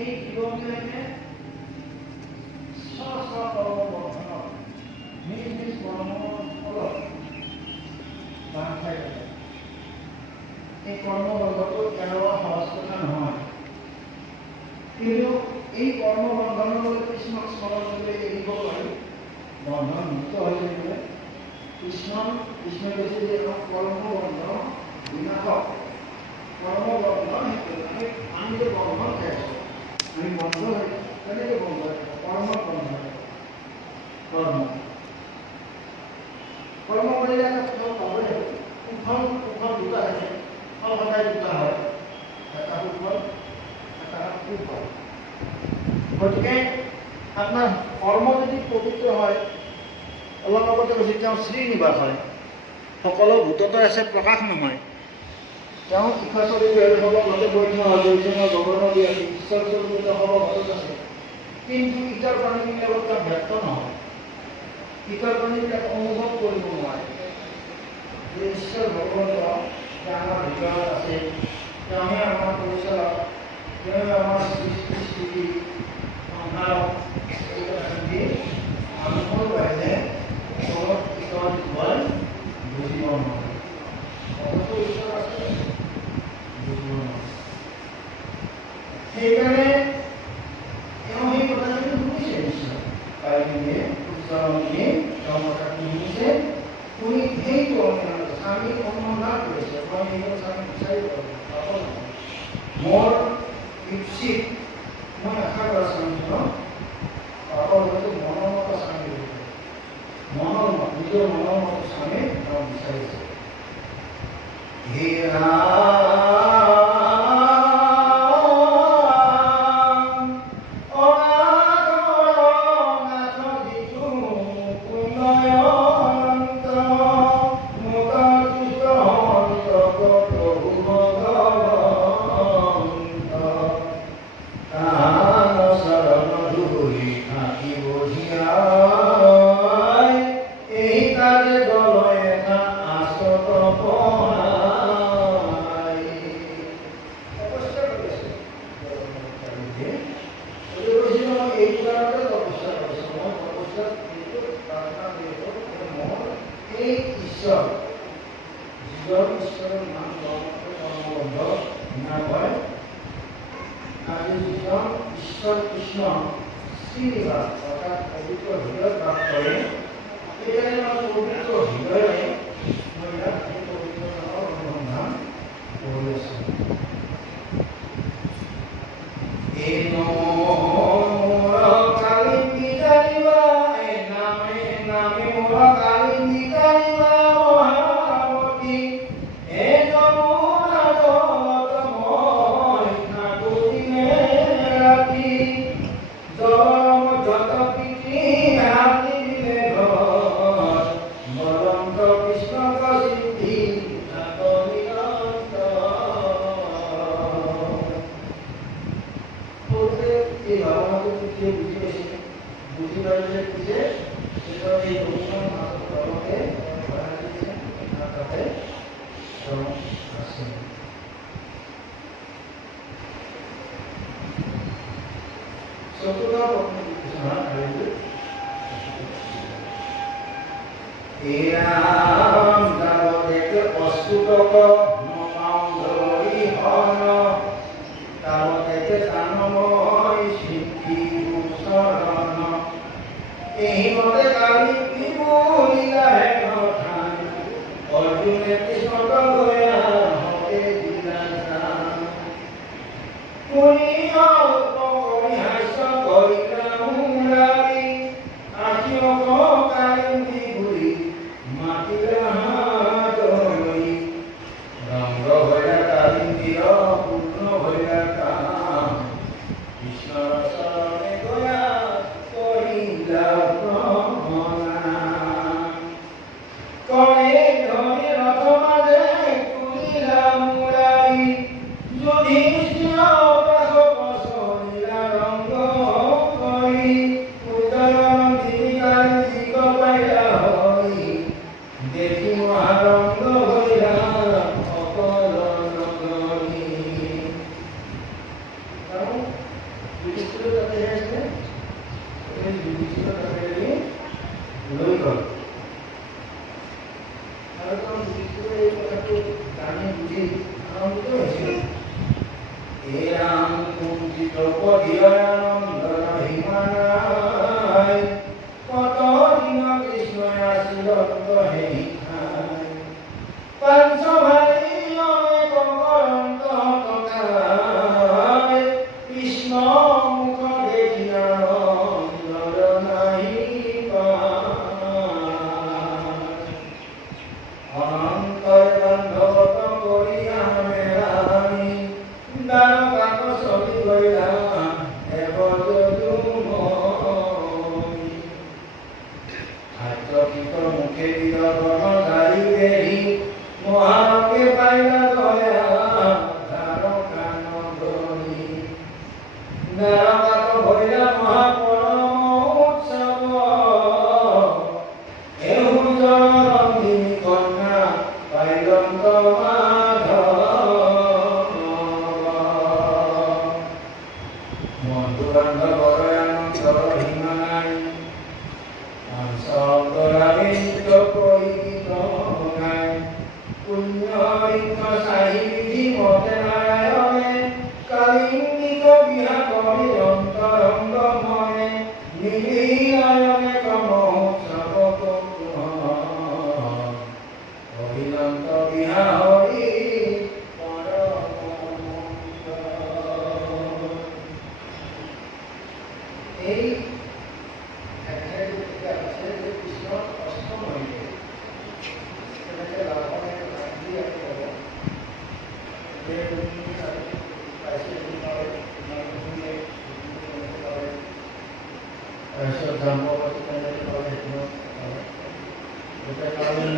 এই জীৱবিলাকে স্ব স্ব কৰ্মবন্ধনত নিজ নিজ কৰ্মৰ ফলত বান্ধ খাই থাকে। এই কৰ্মবন্ধটো এৰোৱা সহজ কথা নহয়, কিন্তু এই কৰ্মবন্ধনৰ কৃষ্ণক স্মৰণ কৰিলে এৰিব পাৰি, বন্ধন মুক্ত হৈ থাকিলে। কৃষ্ণই কৈছে যে কৰ্মবন্ধ বিনাশক, কৰ্মবন্ধ আমি যে বন্ধন খাই আছো, আমি বন্ধ হৈ কেনেকৈ বন্ধ হৈ কৰ্মত বন্ধ হৈ কৰ্ম কৰিলে এটা ফল পাবই হ'ব। সুফল দুটা থাকে, ফল সদায় দুটা হয়, এটা সুফল এটা কুফল। গতিকে আপোনাৰ কৰ্ম যদি পবিত্ৰ হয়, অলপ আগতে কৈছে তেওঁ শ্ৰীনিবাস হয়, সকলো ভূততে আছে, প্ৰকাশ নহয়। তেওঁ ইচ্ছাস্বৰূপী লগতে বৈধ গগনৰ দি আছে, ঈশ্বৰস্বৰূপী সৰ্বভাৰত আছে, কিন্তু ইটাৰ প্ৰাণীবিলাকত তেওঁ ব্যক্ত নহয়। ইটাৰ প্ৰাণীবিলাক অনুভৱ কৰিব নোৱাৰে যে ঈশ্বৰ ভগৱন্ত আমাৰ ভিতৰত আছে, তেওঁহে আমাৰ পৰিচালক, তেওঁহে আমাৰ সৃষ্টি স্থিতি সংহাৰক। এই কথাখিনি মানুহৰ বাহিৰে ঘৰত ঈশ্বৰ হয় বুজিব নোৱাৰে। ঘৰতো ঈশ্বৰ আছে, বুজিব নোৱাৰে। সেইকাৰণে তেওঁ সেই কথাখিনি শুনিছে নিশ্চয়, পাৰিলে উচ্চাৰণে তেওঁ কথাখিনি শুনিছে, শুনি সেইটো স্বামী অনুসন্ধান কৰিছে। মই এইবোৰ স্বামী বিচাৰি পাব নহয়, মোৰ উচিত মই আশা কৰা স্বামীজনক পাবৰ হয়তো মনৰ মত স্বামী মনৰ মত, নিজৰ মনৰ মত স্বামী তেওঁ বিচাৰিছে। ঈশ্বৰৰ নাম কৰ্মবন্ধ হয়। আজি যিজন ঈশ্বৰ কৃষ্ণ শ্ৰীনিবাস অৰ্থাৎ পবিত্ৰ হৃদয় লাভ কৰে, সেইকাৰণে আমাৰ পবিত্ৰ হৃদয়ে মই ইয়াত সেই পবিত্ৰ নামৰ অনুসন্ধান কৰি আছো। কুঞ্জি দ্ৰৌপদীয় আনন্দৰ হিমানাই কত দিন কৃষ্ণই আছিল সেই ঠাই পাঞ্চ ভাই অনেক অনন্ত টকাই কৃষ্ণ মুখ দেখি আনন্দৰ নাহি অনন্তর বান্ধবত করিয়া মেলানি দ্বারকাত চলি গইলা এবজুমনি আত্মকিত মুখে বিরগণ গাড়ি বেরি মহাকে পাইলা দয়া দ্বারকা নগরী দ্বারকাত হইলা মহাপরম উৎসব এহু জনরঙ্গিনী কন্যা পাইলন্ত বন্ধু বান্ধবর আনন্দর হিমানাই অন্তরাবিষ্ট পরিগীত গায় পুণ্য সাহি বিধি মতে নারায়ণে কালিন্দিত বিহা কবি অন্তরঙ্গ মনে মিলিলায়নে কমোৎসব অভিনন্ত বিহা হরি এই আছে যে কৃষ্ণ অষ্টম হইলে সেটাকে রাবণের রাজ্যে একটা বলে যে পাইছে জাম্বতী কেন্দ্রে বলে এটা কারণ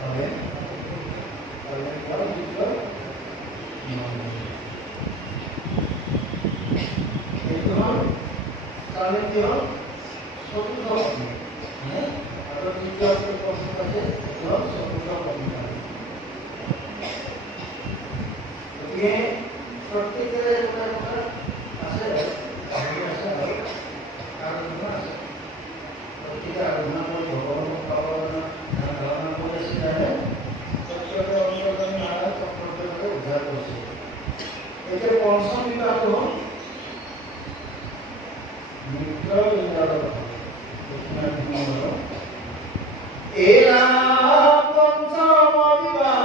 হবে কারণ কি হল চতুর্থ হ্যাঁ আর তৃতীয় প্রশ্ন আছে চতুর্থ গতিকে প্রত্যেকের একটা কথা আছে আরাধনা আছে প্রত্যেকে আরাধনা করে ভগবান পাওয়ার ধারণা করে সেখানে চক্রকে অন্তর্গত নারায়ণ চক্রকে উদ্ধার করছে এতে পঞ্চম বিভাগ মিত্র এরা পঞ্চম বিবাহ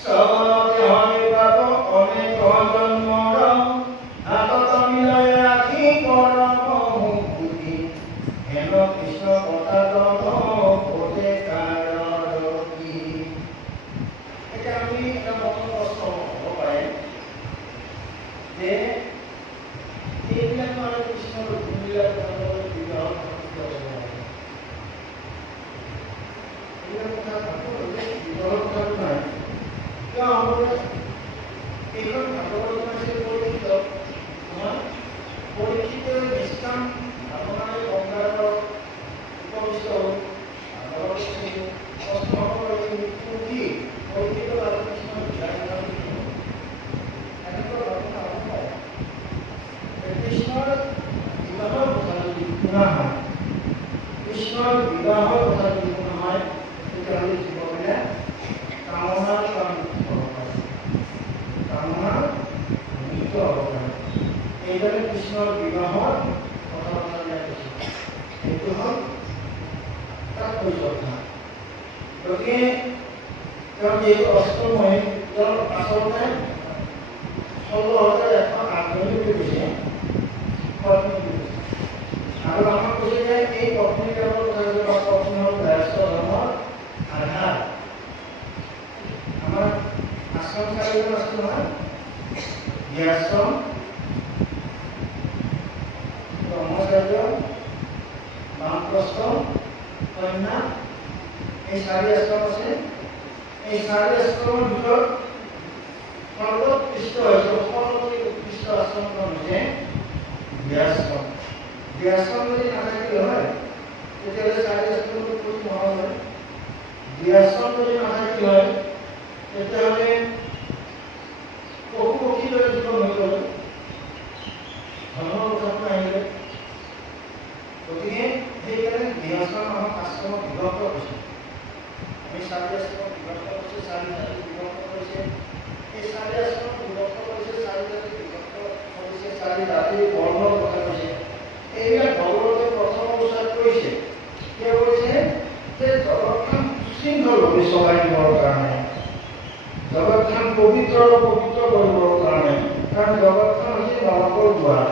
সবতে হয় বাপ অনেক জন্মর হাতত মিলাই রাখি পরম মুক্তি হেন কৃষ্ণ কথা পদে কারী এটা আমি এটা মত প্রশ্ন হব পাৰে যে এইবিলাক মানে কৃষ্ণৰ গুণবিলাক তেওঁলোকে বিবাহৰ এইবিলাক কথা ভাবোঁ বিবাহৰ কথাটো নাই কিয় আমাৰ এইখন ভাগৱত হৈছে পৰীক্ষিত নহয় পৰীক্ষিত নিষ্ঠান আপোনাৰ গংগাৰৰ উপবিষ্ট কষ্টসকলৰ মৃত্যু কি পৰীক্ষিত আৰু কৃষ্ণৰ বিধান কৃষ্ণৰ বিবাহৰ কথা যদি শুনা হয় কৃষ্ণৰ বিবাহৰ কথা যদি শুনা হয় তেতিয়াহ'লে জীৱবিলাক কামনাৰ মুক্ত হ'ব পাৰে কামনাৰ মুক্ত হ'ব পাৰে এইদৰে কৃষ্ণৰ বিবাহৰ কথা দিয়া কৈছে এইটো হ'ল তাৎপৰ্য গতিকে তেওঁ যিহেতু অষ্টম হয় তেওঁৰ আচলতে 16,108 কৈছে আৰু আমাক কৈছে যে এই পত্নী কেৱল পত্নী হ'ল গৃহস্থ ধৰ্মৰ আধাৰ আমাৰ আশ্ৰম চাৰিজন আছে নহয় গৃহস্থ ব্ৰহ্মচাৰ্য বানপ্ৰস্থ কন্যা এই চাৰি আশ্ৰম আছে এই চাৰি আশ্ৰমৰ ভিতৰত সৰ্বোৎকৃষ্ট হয়েছে সকলতকৈ উৎকৃষ্ট আশ্ৰমখন হৈছে গৃহস্থ গৃহস্থ যদি নাথাকিলে হয় তেতিয়াহ'লে চাৰি আশ্ৰমটো কোনো নহ'ল হয় গৃহস্থ যদি নাথাকিলে হয় তেতিয়াহ'লে পশু পক্ষীৰ দৰে জীৱন হৈ গ'ল ধৰ্মৰ কথাটো আহিলে গতিকে সেইকাৰণে গৃহস্থ নামক আশ্ৰমক বিভক্ত কৰিছে আমি চাৰি আশ্ৰমক বিভক্ত কৰিছে চাৰি জাতি বিভক্ত কৰিছে এই চাৰি আশ্ৰমক বিভক্ত কৰিছে চাৰি জাতি বিভক্ত কৰিছে চাৰি জাতিৰ বৰ্ণৰ কথা কৈছে এইবিলাক ভগৱতে প্ৰথম অনুচ্ছেদ কৰিছে কিয় কৈছে যে জগতখন সুশৃংখলভাৱে চলাই নিবৰ কাৰণে জগতখন পবিত্ৰ কৰিবৰ কাৰণে কাৰণ জগতখন হৈছে নৰকৰ দুৱাৰ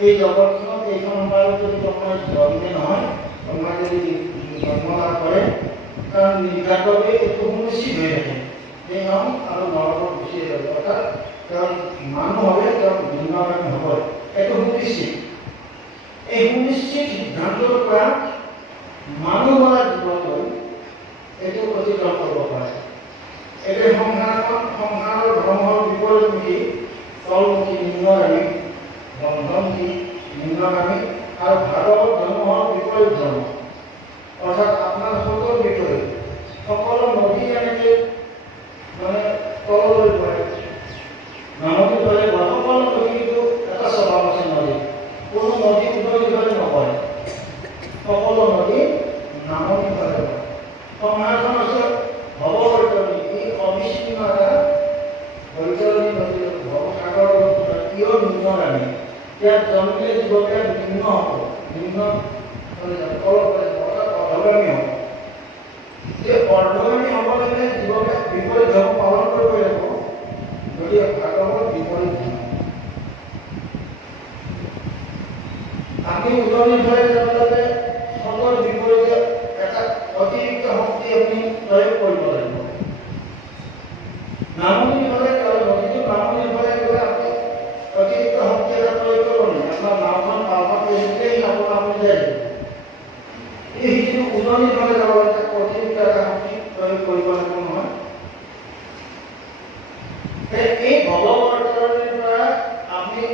এই জগতখনত এইখন সময়ত যদি তোমাৰ জন্মে নহয় তোমাৰ যদি জন্ম লাভ কৰে কাৰণ নিৰ্ঘাতভাৱে এইটো সুনিশ্চিত হৈ থাকে এই নাম আৰু নৰকৰ গুচি যাব অৰ্থাৎ তেওঁ মানুহ হ'লে তেওঁ নিম্নগামী হ'ব এইটো সুনিশ্চিত এই সুনিশ্চিত সিদ্ধান্তৰ পৰা মানুহ হোৱা জীৱনলৈ এইটো অতিক্ৰম কৰিব পাৰে এইটো সংসাৰৰ ধৰ্মৰ বিপৰীতমুখী তলমুখী নিম্নগামী বন্ধনমুখী নিম্নগামী আৰু ভাগৱত ধৰ্ম হ'ল বিপৰীত ধৰ্ম অৰ্থাৎ আপোনাৰ সকলো বিপৰীত সকলো নদী এনেকৈ মানে তললৈ পৰে নামনি পৰে সকলো নদীটো এটা স্বভাৱ আছে নদী কোনো নদী উদয় হৈ নপৰে সকলো নদী নামনি পৰে সংসাৰখন আছে ভৱবৈতৰণী এই অবিচ্ছিন্ন এটা বৈতৰণী নদী ভৱসাগৰৰ কিয় নিম্নগামী ইয়াত জন্মিলে জীৱবিলাক নিম্ন হ'ব নিম্ন অৰ্ধগামী হ'ব যে অৰ্ধগামী হ'ব লাগিলে জীৱবিলাক বিপৰীত ধৰ্ম পালন কৰিব লাগিব যদি ভাগৱত বিপৰীত আমি উজনিৰ ফালে যাব লাগে সকল বিপৰীতে এটা অতিৰিক্ত শক্তি আপুনি প্ৰয়োগ কৰিব লাগিব নামনিৰ ফালে নদীটো নামনিৰ ফালে গ'লে আপুনি অতিৰিক্ত শক্তি এটা প্ৰয়োগ কৰিব নোৱাৰে আপোনাৰ নাওখন পালপাত কৰিলেই আপুনি যায় এই যিটো উজনিৰ ফালে যাব লাগে তাক অতিৰিক্ত এটা শক্তি প্ৰয়োগ কৰিব লাগিব নহয় এই ভৱবৈতৰণিৰ পৰা আপুনি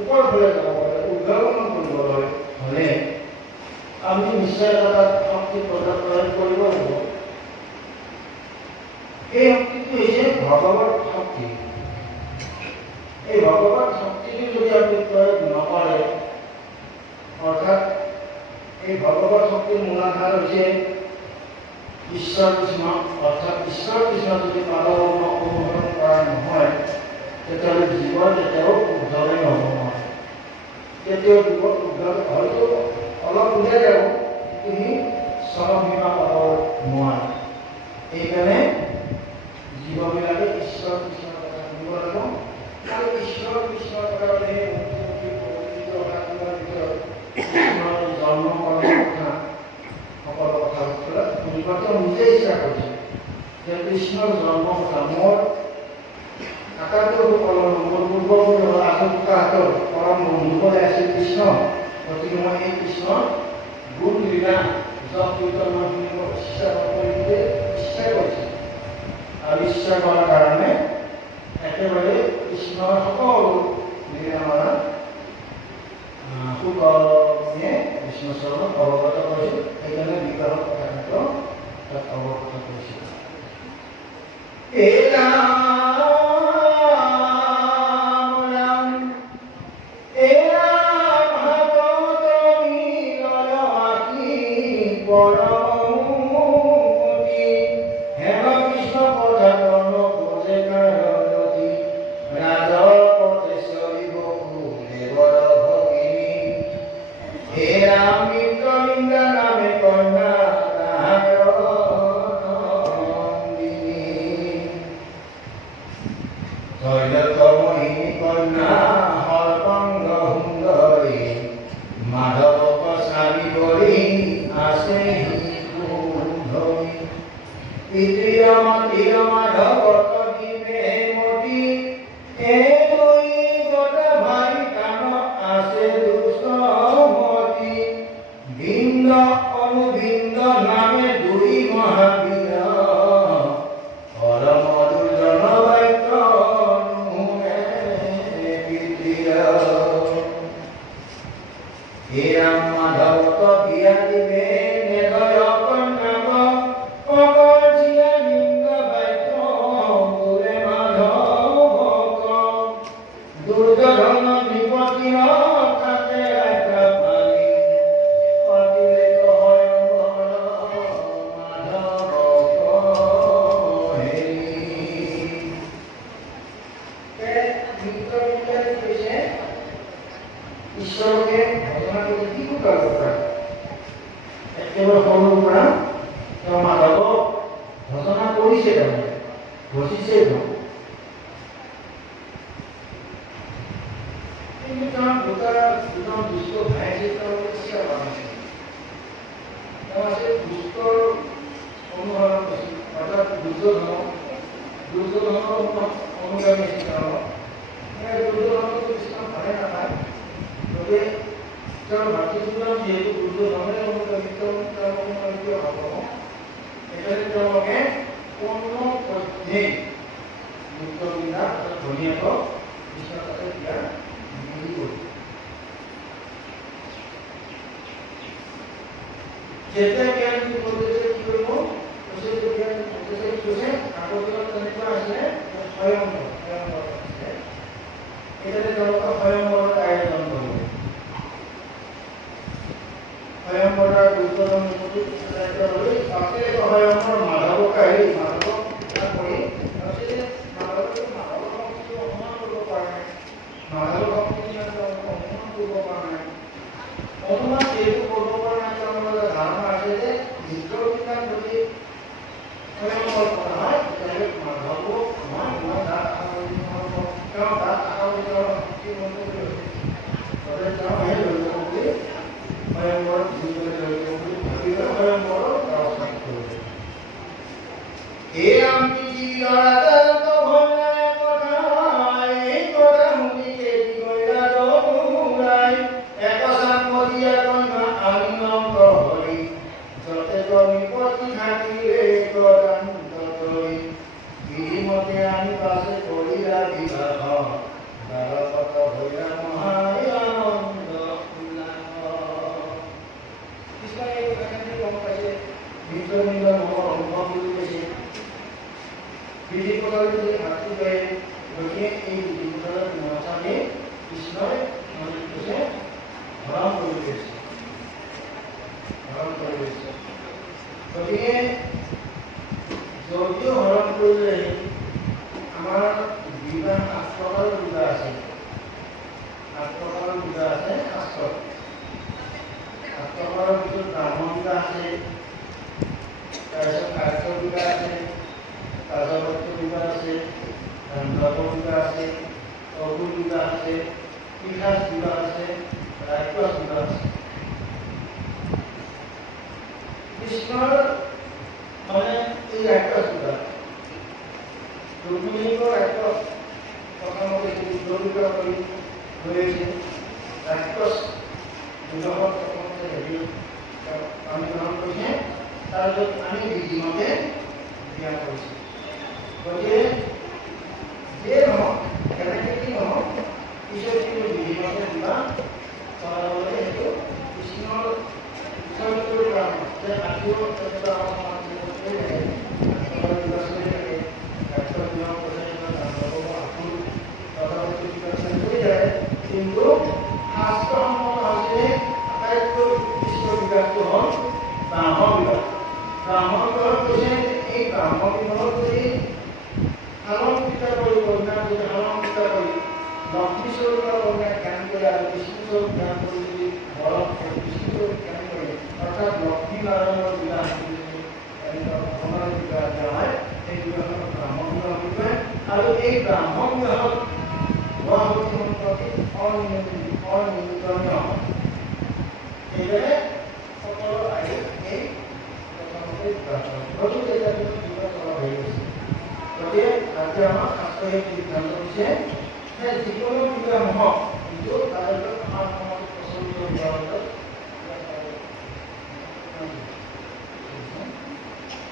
ওপৰ ফালে যাব পাৰে উদ্ভাৱন কৰিবলৈ হ'লে আমি নিশ্চয় এটা শক্তি প্ৰয়োগ কৰিব লাগিব এই শক্তিটো হৈছে ভগৱত শক্তি এই ভগৱত শক্তিটো যদি আপুনি প্ৰয়োগ নকৰে অৰ্থাৎ এই ভগৱত শক্তিৰ মূলাধাৰ হৈছে ঈশ্বৰ কৃষ্ণ অৰ্থাৎ ঈশ্বৰ কৃষ্ণ যদি পাদকৰ্ম অনুসৰণ কৰা নহয় তেতিয়াহ'লে জীৱন কেতিয়াও উদ্ধৱে নহ'ব নহয় কেতিয়াও জীৱন উদ্ধৱ হয়তো অলপ উলিয়াই যাব কিন্তু সি চৰমসীমা পাব নোৱাৰে এইকাৰণে জীৱবিলাকে ঈশ্বৰ কৃষ্ণৰ কথা শুনিব লাগিব আৰু ঈশ্বৰ কৃষ্ণৰ কথা সেই মুখ্যমন্ত্ৰী প্ৰৱৰ্তিত কথাবোৰৰ ভিতৰত জন্ম কৰ্মৰ কথা সকলো কথা শুনিব তেওঁ নিজে ইচ্ছা কৰিছে যে কৃষ্ণৰ জন্ম কথা মোৰ আটাইতকৈ মোৰ পূৰ্বপুৰুষৰ আচলতাহঁতৰ পৰম বন্ধুসকলে আছিল কৃষ্ণ গতিকে মই এই কৃষ্ণৰ গুণ লীলা জপ কীৰ্তন মই শুনিব ইচ্ছা কৰিছে আৰু ইচ্ছা কৰাৰ কাৰণে একেবাৰে কৃষ্ণৰ সকলো লীলা মাৰা সুকৰ্মে কৃষ্ণ চৰণত অৱগত কৰিছিল সেইকাৰণে বিবাহৰ কথাটো তাত অৱগত কৰিছিল ঘষিছে তাৰমানে ঘষিছে কিন্তু তাৰ দুটা দুষ্ট ভাই আছে তেওঁলোকে চিয়া বানাইছে তেওঁ আছে দুষ্টৰ অনুসৰণ কৰিছিল অৰ্থাৎ দুৰ্যোধনৰ অনুগামী আছিল তেওঁ দুৰ্যোধনক কৃষ্ণ ভালে নাপায় গতিকে তেওঁৰ ভাতৃজনৰ যিহেতু দুৰ্যোধনৰে অনুগামী তেওঁৰ অনুগামী হ'ব সেইকাৰণে তেওঁলোকে কোনো পধ্যেই যুদ্ধবিদ্যা ধুনীয়াকৈ কৃষ্ণ তাতে দিয়া নিদিব যেতিয়া জ্ঞান উপদেশে কি কৰিব জ্ঞান উপদেশে কি কৈছে আগত তেনেকুৱা আছিলে স্বয়ংবৰ আছে এতিয়াতে তেওঁলোকে স্বয়ংবৰৰ আয়োজন কৰিব স্বয়ংবৰৰ দুৰ্যোধন লৈ তাতে স্বয়ংবৰ মাধৱক আহি মাধৱক কৰি মাধৱক অনুমান কৰিব পৰা নাই মাধৱক অনুমান কৰিব পৰা নাই অনুমান যেহেতু কৰিব পৰা নাই তেওঁলোকৰ ধাৰণা আছে যে যুদ্ধবিজ্ঞান যদি স্বয়ংবৰ কৰা হয় তেতিয়াহ'লে মাধৱক মই তাত তেওঁ তাত শক্তি বন্ধ কৰি গতিকে তেওঁ সেই লৈ যাব বুলি স্বয়ংবৰ যুদ্ধলৈ লৈ যাব বুলি ভাবিলে স্বয়ংবৰৰ ব্যৱস্থা কৰিব এই আমি যদিও হৰণ কৰিলে আমাৰ বিবাহ শাস্ত্ৰৰ পূজা আছে শাস্ত্ৰৰ পূজা আছে শাস্ত্ৰৰ ভিতৰত ব্ৰাহ্মণ পূজা আছে তাৰপিছত কাৰ্য পূজা আছে কাজপত্য পূজা আছে ৰন্ধক পূজা আছে অগুল পূজা আছে পিঠাচ পূজা আছে ৰাক্ষস পূজা আছে কৃষ্ণৰ মানে এই ৰাক্ষস পূজা ৰুক্মিণীকৰ ৰাক্ষস প্ৰথমতে যুদ্ধবিগ্ৰহ কৰি গৈছে ৰাক্ষস যুদ্ধত প্ৰথমতে হেৰি আমি গ্ৰহণ কৰিছে তাৰপিছত আমি বিধিমতে দিয়া কৰিছোঁ গতিকে যিয়ে নহওক কেনেকৈ কি নহওক পিছত কিন্তু বিধিমতে দিবা চলাবলৈ সেইটো কৃষ্ণৰ চৰিত্ৰৰ কাৰণে যে আজিও তেনেকুৱা কিন্তু শাস্ত্ৰসমূহ হৈছে আটাইতকৈ উৎকৃষ্ট বিভাগটো হ'ল ব্ৰাহ্ম বিভাগ ব্ৰাহ্ম বিভাগ কৈছে এই ব্ৰাহ্ম বিভাগত যদি আলংকৃত কৰি কন্যাক যদি আলংকৃত কৰি লক্ষ্মী স্বৰূপৰ কন্যাক জ্ঞান কৰি আৰু বিষ্ণু স্বৰূপ জ্ঞান কৰি যদি ঘৰত বিষ্ণু স্বৰূপ জ্ঞান কৰি অৰ্থাৎ লক্ষ্মী নাৰায়ণৰ বিবাহ ভগৱানৰ বিবাহ দিয়া হয় সেই বিবাহক ব্ৰাহ্ম বিবাহ বুলি কয় আৰু এই ব্ৰাহ্ম বিবাহত গুৱাহাটী সম্পৰ্কে অনিয়ন্ত্ৰণীয় সেইদৰে সকলো আহি এই প্ৰথমতে গতিকে চলা হৈ গৈছে গতিকে আজি আমাৰ শাস্ত্ৰই সিদ্ধান্ত দিছে যে যিকোনো বিবাহ নহওক কিন্তু তাৰ আমাৰ সমাজত প্ৰচলিত বিবাহত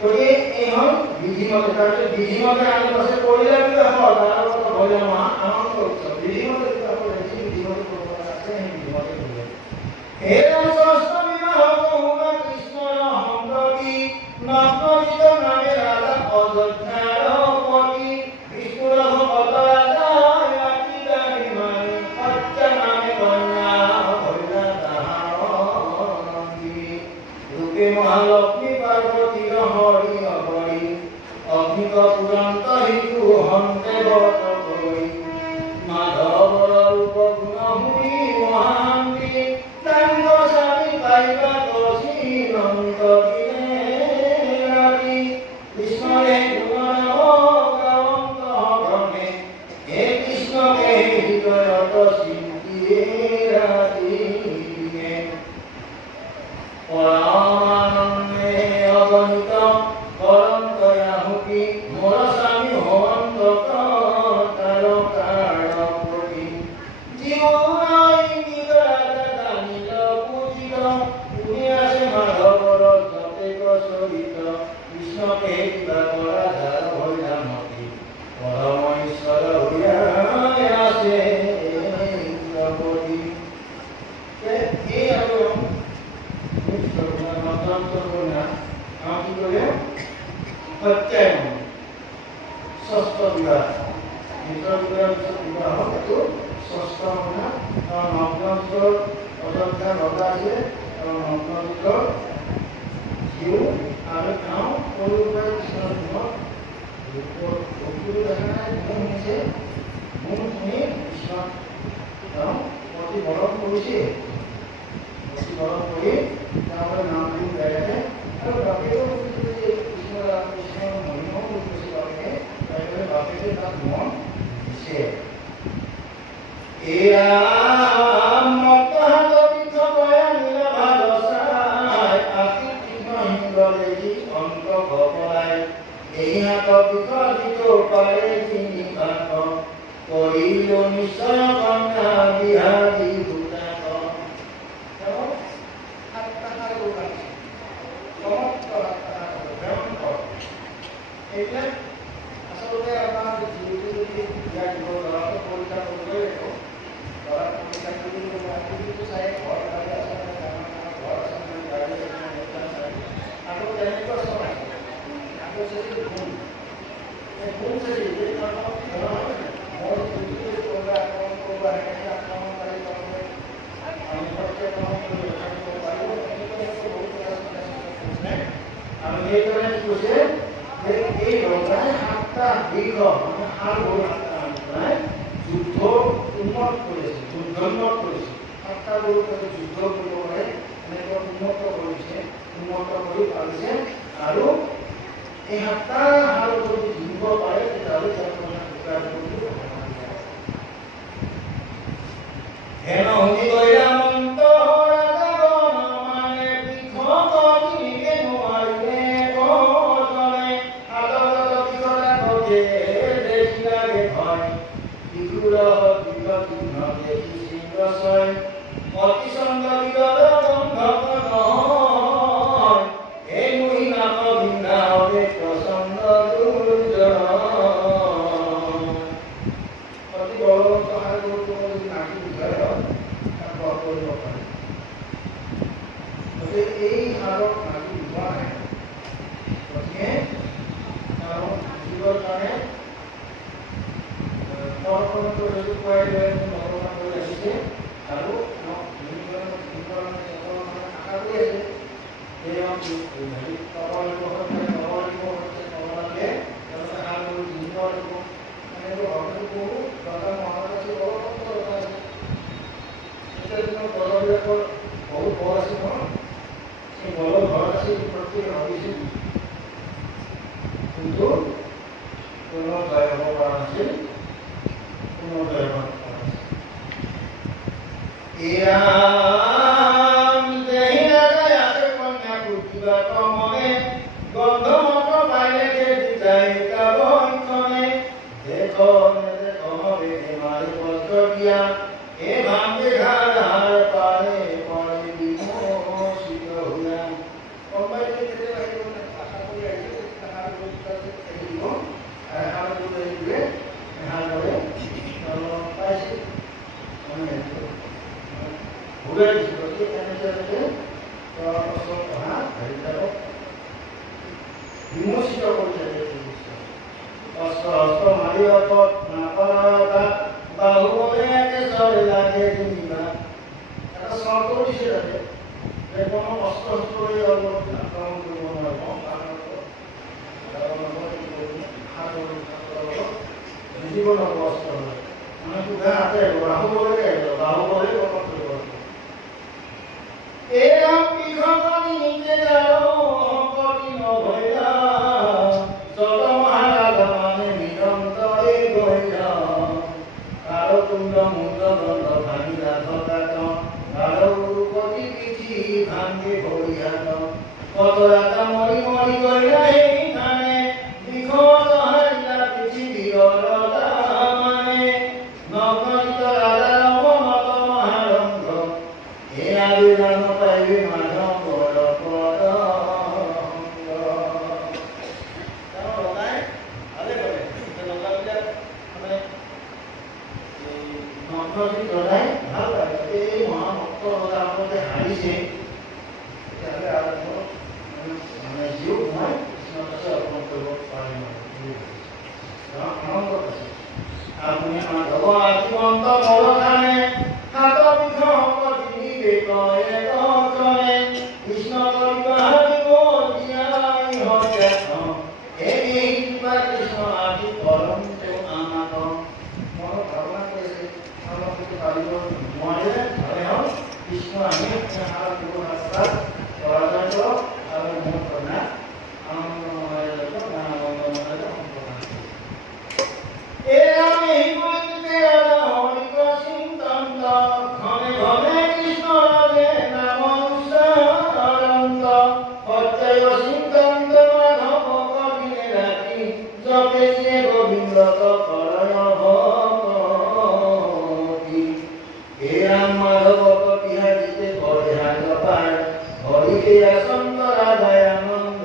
গতিকে এই হ'ল বিধিমতে তাৰপিছত বিধিমতে আমি আছে কৰিলে বিবাহ তাৰ কথা ভয় নহয় আনন্দ উৎসৱ বিধিমতে বিবাহ কৰিলে যি বিধিমতে কৰিব আছে সেই বিধিমতে কৰিব হে ৰামস্ত বিবাহ বহুবা কৃষ্ণৰ সন্ততি নকৰিত নামে ৰাজা অযোধ্যাৰ পতি বিষ্ণুৰ অৱতাৰ ৰাতিদা বিমানী সত্য নামে কন্যা হৰিলা তাহাৰ নন্দী ৰূপে মহালক্ষ্মী পাৰ্বতীৰ হৰি অগৰি অগ্নিক পুৰান্ত হিতু হন্তে বত কৰি মাধৱৰ ৰূপ গুণ শুনি মহান্তি তাংগ স্বামী পাইবা কচি নন্দ দিনে ৰাতি কৃষ্ণৰে গুণ কে কিবা কৰা যাৰ ভৈৰামতি পৰম ঈশ্বৰ উৰিয়াই আছে ইন্দ্ৰপতি। এই আৰু কি কৰে সত্যায়ন ষষ্ঠ বিবাহ নিজৰ বিবাহৰ পিছত বিবাহ হ'ল এইটো ষষ্ঠ মানে নগ্নযুগৰ অযোধ্যা ৰজা আছিলে আৰু নগ্নযুগৰ জীৱ আৰু তেওঁ সৰুৰ পৰাই কৃষ্ণৰ ভক্তি দেখা নাই গুণ শুনিছে গুণ শুনি কৃষ্ণক তেওঁ প্ৰতিবৰণ কৰিছে প্ৰতিবৰণ কৰি তেওঁলোকে নাম দি গাই আছে আৰু বাপেও কৃষ্ণৰ মহিমাও কৰিছে বাপেকে তাৰপিছত বাপেকে তাক মন দিছে। এয়া নিশ্চয় কন্যা বিহাৰী এইবিলাক আচলতে আমাৰ যিটো যদি ইয়াৰ ল'ৰাটো পৰীক্ষা কৰিবলৈ ল'ৰা পৰীক্ষা কৰি চাই ঘৰ লাগে আচলতে ঘৰ আছে গাড়ী আছে আকৌ তেনেকুৱা চব আছে আকৌ চাইছিল গুণ এই গুণ চাইছিল যদি মই যিটো কৰোঁ আক্ৰমণ কৰিব সেনেকৈ আক্ৰমণকাৰী তাৰমানে আমি ঘৰতে আক্ৰমণ কৰি ৰক্ষা কৰিব পাৰিব বহুত কথা আৰু সেইকাৰণে কি কৈছে এই ৰজাই 7টা দীৰ্ঘ মানে সাৰ গৰু 7টা আনি যুদ্ধ উন্নত কৰিছে যুদ্ধোন্নত কৰিছে 7টা গৰু যুদ্ধ কৰিব পাৰে এনেকৈ উন্নত কৰিছে উন্নত কৰি পাৰিছে আৰু এই 7টা সাৰ যদি জিকিব পাৰে তেতিয়াহ'লে তেওঁ মানে বিকাশ কৰিব হেন শুনি গৈয়া মন্ত এই হাৰত মাটি লোৱা নাই গতিকে জীৱৰ কাৰণে খুৱাই লৈ নগৰমান কৰি ৰাখিছে আৰু আশা কৰি আছে যে হেৰি পাব লাগিব তেওঁলোকে সাৰ গৰু জিনিব লাগিব এনেকৈ ভাবটো বহু ৰজা মহাৰাজ আছে বহুত ৰজা আছে তেতিয়া দিনৰ বলবিলাকৰ বহুত বল আছে নহয় সেই বলৰ ঘৰত আছিল প্ৰত্যেক ভাবিছিল কিন্তু কোনো জয় হ'ব পৰা নাছিল কোনো জয় হ'ব পৰা নাছিল। বিমোচিত কৰিছে অস্ত্ৰ অস্ত্ৰ মাৰি বাহুবলে লাগে যেনিবা এটা চৰ্ত দিছে তাতে যে কোনো অস্ত্ৰ শস্ত্ৰ আক্ৰমণ কৰিব নোৱাৰিব বুজিব নোৱাৰিব অস্ত্ৰ মানে সুধা হাতে আহিব বাহুবলে বাহুবলে প্ৰকট কৰিব এয়া পিখনি নিজে যাও কঠিন ভৈয়া যত মহাৰাজা মানে নিৰন্তৰে গৈয়া কাৰো তুণ্ড মুণ্ড দণ্ড ভাঙি ৰাধকাত কাৰো গতি পিঠি ভাঙি ভৰিয়াত কত ৰাজা মৰি মৰি গৈয়া সেইখানে বিষত হাৰিলা পৃথিৱীৰ ৰজা মানে নগ্নিত ৰাজা অৱনত মহাৰাজ লাগিছে তেতিয়াহ'লে আৰু মানে যিও মই কৃষ্ণৰ কাছে অৰ্পণ কৰিব পাৰিম আনন্দত আছে আপুনি মাধৱ আজীৱন্ত বৰখানে হাত বিধ দিবে কয়ে তনে কৃষ্ণ কল্পাহাৰিব জীয়াই হতে এই কিবা কৃষ্ণ আদি কৰম তেওঁ আমাক মনৰ ভাৱনা কৰিছে আমাক পাৰিব নোৱাৰিলে ভালে হ'ল কৃষ্ণ আমি আৰু কোনো ৰাস্তাত পৰাজয় আৰু মোৰ কন্যা আনন্দময় আনন্দময় সম্পূৰ্ণ এ আমি বলতে হরিক চিন্তন্ত ঘনে ঘনে কৃষ্ণ রাজে নাম উচ্চারন্ত অত্যয় চিন্তন্ত মাধব কবিনে রাখি জপে যে গোবিন্দ করয় ভক্তি হে রাম মাধব বিহারিতে করে হাত পায় হরিকে আসন্ত রাধায় আনন্দ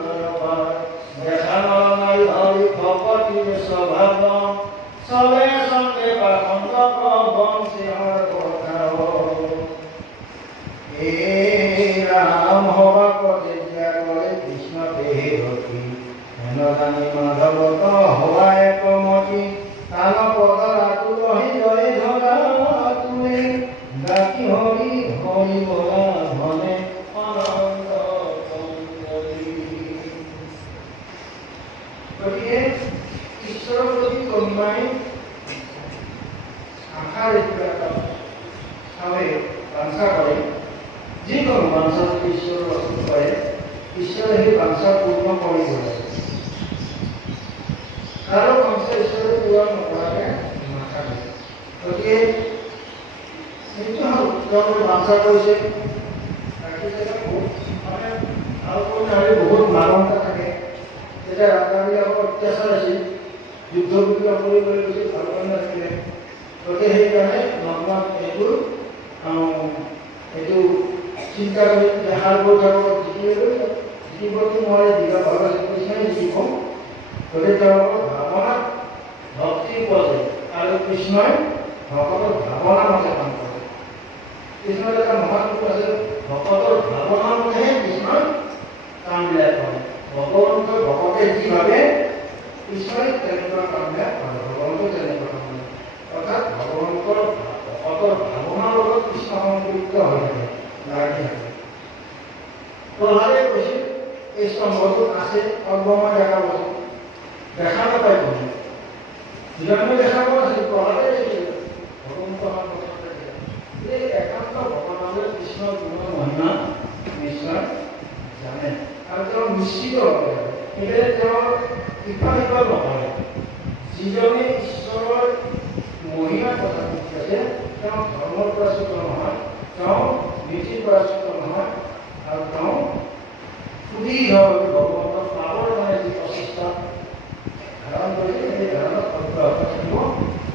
দেখা নরনারী হরি ভকতির স্বভাব সবে সঙ্গে পাখন্দ বংশী হর কথাও হে রাম হবা পদে যা করে কৃষ্ণ দেহে রতি হেন জানি মাধব হওয়া একমতি তান পদ আতুল হৃদয়ে ধরা তুলে ডাকি হরি হরি বলা ধনে আনন্দ গতিকে ঈশ্বৰৰ প্ৰতি কন্যাই আশাৰ এটা চাবে বাঞ্ছা কৰে যিকোনো বাঞ্ছা যদি ঈশ্বৰৰ বস্তু কৰে ঈশ্বৰে সেই বাঞ্ছা পূৰ্ণ কৰি দিয়ে কাৰো বাঞ্ছা ঈশ্বৰে পূৰণ নকৰাকৈ নাথাকে গতিকে সেইটো হ'ল তেওঁলোকে বাঞ্ছা কৰিছে মানে ভাল কৰি বহুত মানৱতা থাকে যেতিয়া ৰাজাবিলাকৰ অত্যাচাৰ আছিল যুদ্ধ বিগ্ৰহ কৰি গৈছিল ভাল কৰি নাথাকিলে গতিকে সেইকাৰণে ভগৱান এইটো চিন্তা কৰি দেখাৰ গৈ থাকক জিকিবতো নোৱাৰে যিবিলাক ভাগ আছে কৃষ্ণই জিকিব গতিকে তেওঁলোকৰ ভাৱনাত ভক্তি পোৱা যায় আৰু কৃষ্ণই ভকতৰ ভাৱনা মতে কাম কৰে কৃষ্ণৰ এটা মহাত্ম আছে ভকতৰ ভাৱনা মতেহে কৃষ্ণই কামবিলাক কৰে ভগৱন্তৰ ভকতে যি ভাবে ঈশ্বৰে তেনেকুৱা কামবিলাক কৰে ভগৱন্তৰ তেনেকুৱা কাম কৰে অৰ্থাৎ ভগৱন্তৰ ভকতৰ ভাৱনাৰ লগত কৃষ্ণ সংযুক্ত হৈ থাকে লাগি থাকে প্ৰহ্লাদে কৈছিল এই স্তম্ভটোত আছে অল্পময় দেখা পাইছোঁ দেখা নাপায় কোনো হিৰণ্যই দেখা পোৱা আছিল প্ৰহ্লাদে দেখিছিল ভগৱন্তৰ এই একান্ত ভগৱানলৈ কৃষ্ণৰ গুণ মহিমা নিশ্চয় জানে আৰু তেওঁ নিশ্চিত হ'ব সেইদৰে তেওঁৰ ইফাল সিফাল নকৰে যিজনে ঈশ্বৰৰ মহিমাৰ কথা বুজি আছে তেওঁ ধৰ্মৰ পৰা চুত নহয় তেওঁ নীতিৰ পৰা চুত নহয় আৰু তেওঁ সুদীৰ্ঘভাৱে ভগৱন্তক পাবৰ কাৰণে যি প্ৰচেষ্টা ধাৰণ কৰিছে সেই ধাৰণত অব্যাহত থাকিব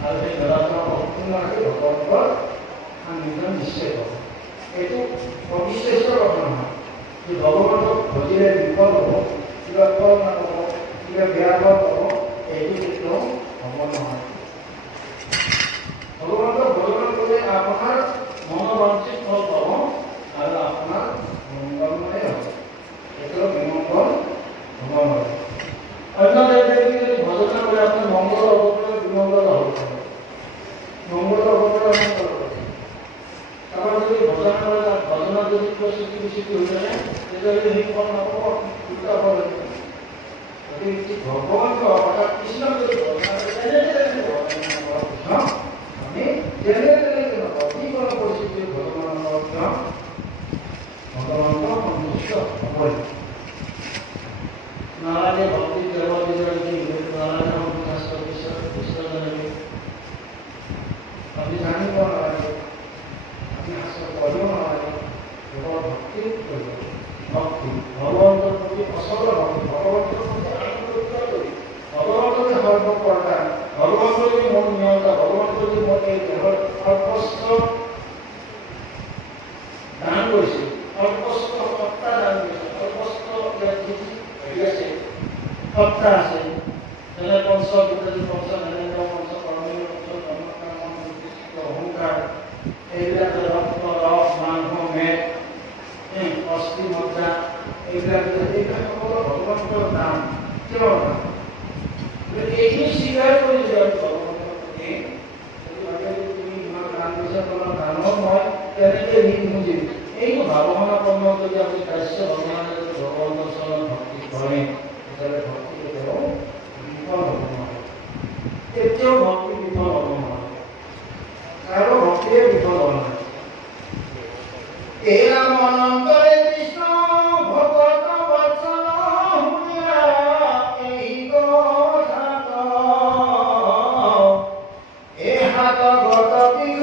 আৰু সেই ধাৰণা সম্পূৰ্ণভাৱে ভগৱন্তৰ সান্নিধ্য নিশ্চয় পাব এইটো অবিশ্বাস্য কথা নহয় যে ভগৱন্তক ভজিলে বিফল হ'ব কিবা ফল নাপাব কিবা বেয়া ফল পাব এইটো কেতিয়াও হ'ব নহয় ভগৱন্তক ভজন কৰিলে আপোনাৰ মনোবাঞ্ছিত ফল পাব আৰু আপোনাৰ মংগলময় হ'ব এইটো বিমংগল হ'ব নোৱাৰে অন্য দেৱ দেৱীক যদি ভজন কৰে আপোনাৰ মংগল হ'ব পাৰে বিমংগল হ'ব পাৰে মংগল হ'ব পাৰে অমংগল হ'ব পাৰে কাৰোবাৰ যদি ভজন কৰে তাত ভজনত যদি প্ৰস্তুতি বিচুতি হৈ যায় তেতিয়াহ'লে সেই ফল নাপাব উল্টা ফল হৈ যায় গতিকে ভগৱন্ত অৰ্থাৎ কৃষ্ণক যদি ভজন কৰে আমি যেনেকৈ নকওঁ যিকোনো পৰিস্থিতিত ভগৱানৰ ভগৱানৰ সন্তুষ্ট হ'বই নালাগে ভক্তি দেৱ নিজৰ নালাগে সন্তুষ্ট কৃষ্ণজনে আমি জানিব নালাগে আমি শাস্ত্ৰ পঢ়িব নালাগে কেৱল ভক্তি কৰিব ভক্তি ভগৱন্তৰ প্ৰতি অচল ভক্তি ভগৱন্তৰ প্ৰতি আনুগত্য কৰি ভগৱন্তৰ সৰ্বকৰ্তা ভগৱন্তৰ মন নিয়ন্তা ভগৱন্তৰ মন এই দেহৰ সৰ্বস্ব দান কৰিছে সৰ্বস্ব সত্তা দান কৰিছে সৰ্বস্ব ইয়াত যি হেৰি আছে সত্তা আছে যেনে পঞ্চভূতি পঞ্চ জ্ঞানেন্দ্ৰ পঞ্চ কৰ্মেন্দ্ৰ পঞ্চ কৰ্মকাণ্ড অহংকাৰ এইবিলাক ৰক্ত ৰস মাংস মেদ কিয় এইখিনি স্বীকাৰ কৰি যে তুমি ইমান গান কৈছা তোমাৰ গানৰ মই কেনেকৈ ঋণ বুজিম এইটো ভাৱনাপন্ন যদি আমি কাশ্য ভগৱানে যদি ভগৱন্তৰ চৰণ ভক্তি কৰে তেতিয়াহ'লে ভক্তি কেতিয়াও বিফল হ'ব নোৱাৰে কেতিয়াও ভক্তি বিফল হ'ব নোৱাৰে কাৰো ভক্তিয়ে বিফল হ'ব নোৱাৰে এই নাম অনন্তৰে কৃষ্ণ ভগত বৎসল শুনিয়া এই কথা এই হাত গত বিঘ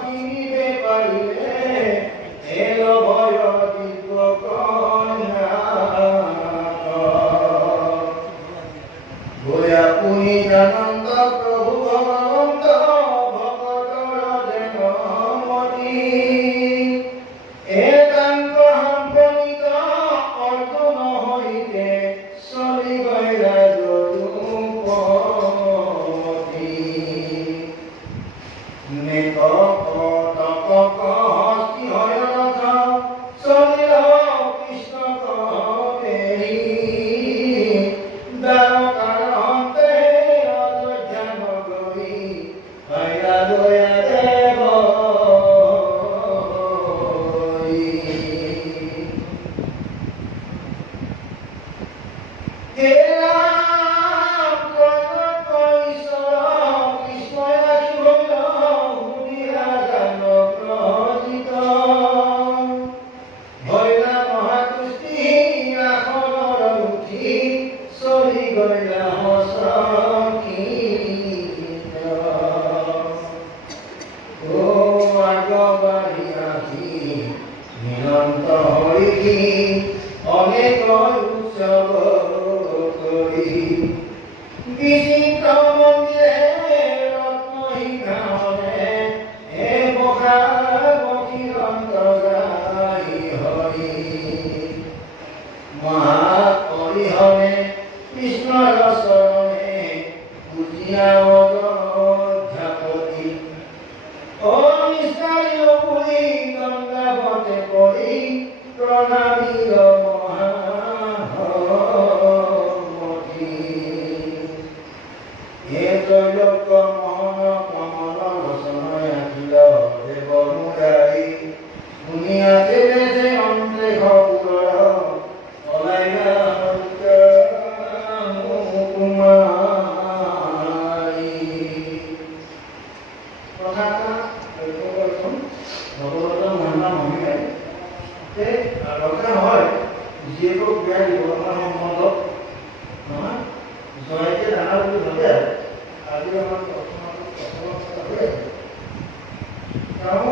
কিনিবে পাৰিলে এল ভয় দিব কন্যা গয়া পুনি জানন্দ প্ৰভু ভগৱন্ত ভকতৰ যেন মতি একান্ত সম্পনিত অৰ্জুন হৈতে চলি গৈ ৰাজদূপতি নেক তপক হস্তি হয় ৰথ চলিল কৃষ্ণ কবেৰী দ্বাৰকাৰ অন্তে অযোধ্যা নগৰী হৈলা গয়া দেৱ হে ৰাম প্ৰণত ঈশ্বৰ কৃষ্ণই ৰাখি হৈল শুনিলা গান প্ৰজিত হৈলা মহাতুষ্টি আসনৰ উঠি চলি গলা হসকিত ও আগবাঢ়ি আহি নিৰন্ত হৰি অনেক উৎসৱ কৰি বিচিত্ৰ মন্দিৰে ৰত্নহীনৰে হে বসা বসিৰন্ত গাই হৰি মহাপৰিহৰে কৃষ্ণৰ চৰণে পূজিয়া অযোধ্যাপতি অনিষ্কাৰী বুলি দণ্ডাৱতে পৰি প্ৰণামীৰ মহামতি হে ত্ৰৈলোক্য মোহন কমল লোচনয় আখিল দেৱ মুৰাৰী শুনিয়াতে যে অন্তে ঘৰ অলাইলা কুমাৰী কথা লক্ষ্য কৰচোন ভগৱতৰ মহিমা মহিমাই যে দৰকাৰ হয় জীয়েকক বিয়া দিব আমাৰ সম্বন্ধত নহয় জয়কে জানা বুলি ভাবে আজি আমাৰ তেওঁ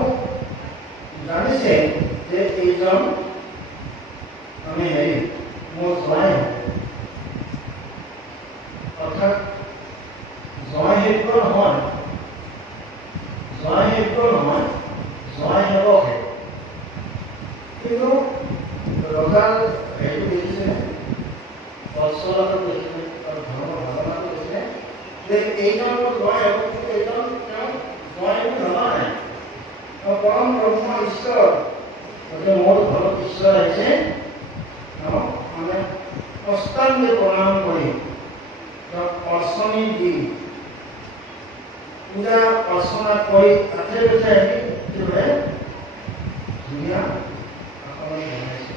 জানিছে যে এইজন আমি হেৰি মোৰ জয় অৰ্থাৎ জয় সেৱক নহয় জয় সেৱকহে কিন্তু ৰজাৰ হেৰিটো দেখিছে বৎসলতা দেখিছে আৰু ধৰ্ম ভাৱনাটো দেখিছে যে এইজন জয় হ'ব কিন্তু এইজন তেওঁ জয় বুলি ভবা নাই তেওঁ পৰম ব্ৰহ্ম ঈশ্বৰ গতিকে মোৰ ঘৰত ঈশ্বৰ আহিছে মানে অষ্টাংগে প্ৰণাম কৰি তেওঁক অৰ্চনী দি পূজা অৰ্চনা কৰি আঠে পিঠে আহি একেবাৰে ধুনীয়া আসন বনাইছে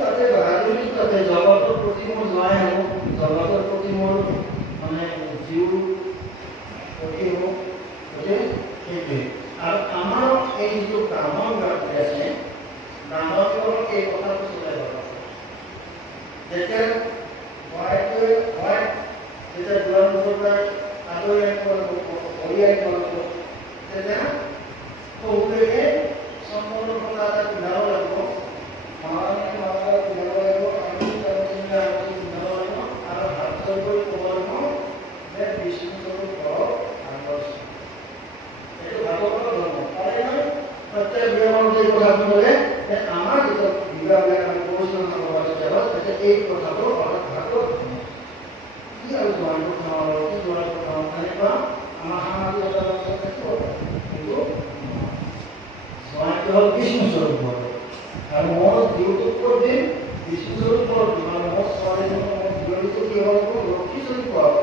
তাতে বাহাদুৰি তাতে জগতৰ প্ৰতি মোৰ জয় হ'ব জগতৰ প্ৰতি মোৰ মানে জীৱ প্ৰতি হ'ব গতিকে সেইটোৱে আৰু আমাৰ এই যিটো ব্ৰাহ্মণ গাঁৱত আছে ব্ৰাহ্মণসকলক এই কথাটো চলাই যাব যেতিয়া যেতিয়া দুৱাৰ মুখৰ পৰা আঁতৰি আনিব ভৰি আনিব লাগিব তেতিয়া সৰুলৈকে সম্পূৰ্ণ কথা এটা পিন্ধাব লাগিব মালানি মালা পিন্ধাব লাগিব আমি পিন্ধাব লাগিব আৰু হাত জোৰ কৰি ক'ব লাগিব যে বিষ্ণুস্বৰূপ ঘৰ আগত এইটো ভাগৱতৰ ধৰ্ম তাৰে মই প্ৰত্যেক বিয়ামত এই কথাটো ক'লে যে আমাৰ যেতিয়া বিবাহ আমি পৰিচালনা কৰিব তেতিয়া এই কথাটো অৰ্থাৎ ভাগৱত কি আৰু জোৱানটো খাওঁ কি জোৱানটো খাওঁ এনেকুৱা আমাৰ সামাজিক এটা কিন্তু সময়টো হ'ল বিষ্ণুস্বৰূপ আৰু মোৰ যিটো দিন বিষ্ণুস্বৰূপ মানে মোৰ ছোৱালীজনী মোৰ জীয়ৰীটো কি হ'ব লক্ষীস্বৰূপ হ'ব।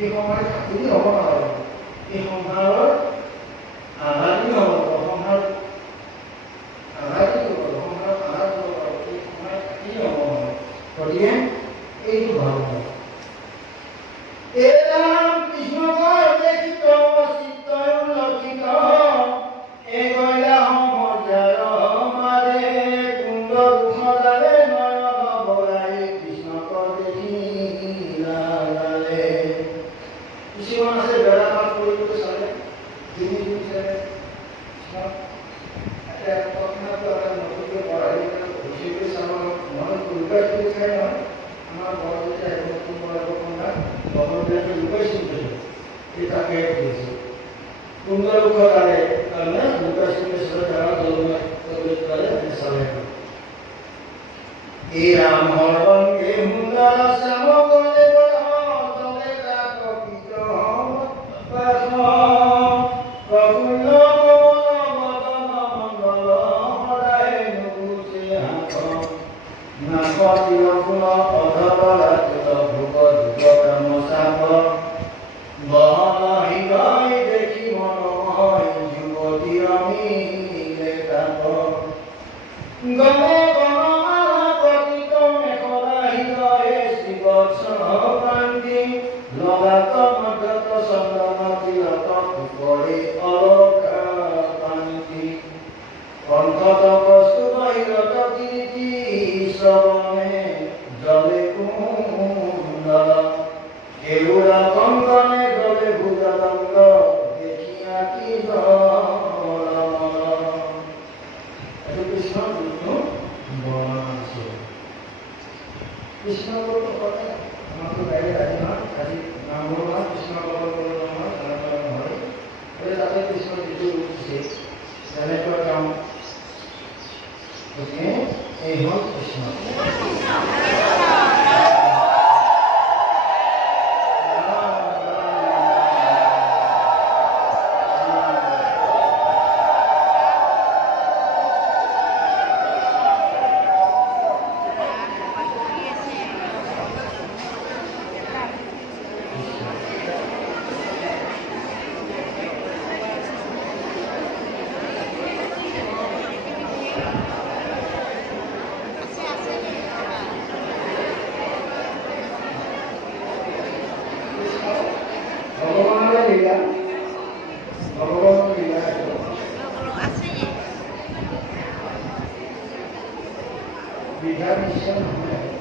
এই সময়ত থাকিলে হ'ব নালাগে। এই সংসাৰৰ আধাৰখিনি হ'ব সংসাৰ আধাৰখিনি হ'ব সংসাৰৰ আধাৰ হ'ব এই সময়ত থাকিলে হ'ব নহয়। গতিকে এইটো ভাৱ এৰাম কৃষ্ণকৰ দেখিত চিত্তয় উল্লখিত এগৈলা সমজাৰ মাৰে কুণ্ড দুখদালে নয়ন বৰাই কৃষ্ণকৰ দেখি লালে। কিছুমান আছে বেৰা কাম কৰিবলৈ চালে দিনে চালে তৎক্ষণাৎ নতুনকৈ পঢ়াই হৈছে চাব মনত দুৰ্গা চাই নহয় আমাৰ ঘৰত যেতিয়া নতুন পঢ়াব লগৰবিলাকে লুকাইছিল এই তাকে কৰিছে কুণ্ড দুখদালে কাৰণে লুকাইছিল যারা জলমে চালে এই রাম হরঙ্গে মুন্দার শ্যাম গলে জলে রাত পিত প্রফুল্ল মদন মঙ্গল হরায় নুছে হাত নাক তিলকুল অধবলা তিল ভোগ দুর্গম সাপ বহন হৃদয় দেখি মনোময় যুবতী অমিলে তাপ গমে গণমালা পতিত মেখলা হৃদয়ে শ্রীবৎস কান্তি ললাট মধ্যত চন্দন তিলক উপরে অলকা কান্তি কণ্ঠত প্রস্তুত হিরত কীর্তি শ্রবণে জলে কুণ্ডল কেউরা কঙ্কনে জলে ভুজদণ্ড দেখিয়া কি কৃষ্ণ বিষ্ণু বর্ণনা আছে। কৃষ্ণ কথা আমাকে বাইরে রাজি না খালি নাম বললাম কৃষ্ণ বললাম হয় তাতে কৃষ্ণ যিটো উঠিছে তেনেকুৱা কাম গতিকে এই হ'ল কৃষ্ণ। বিধান নিশ্চয় নহয়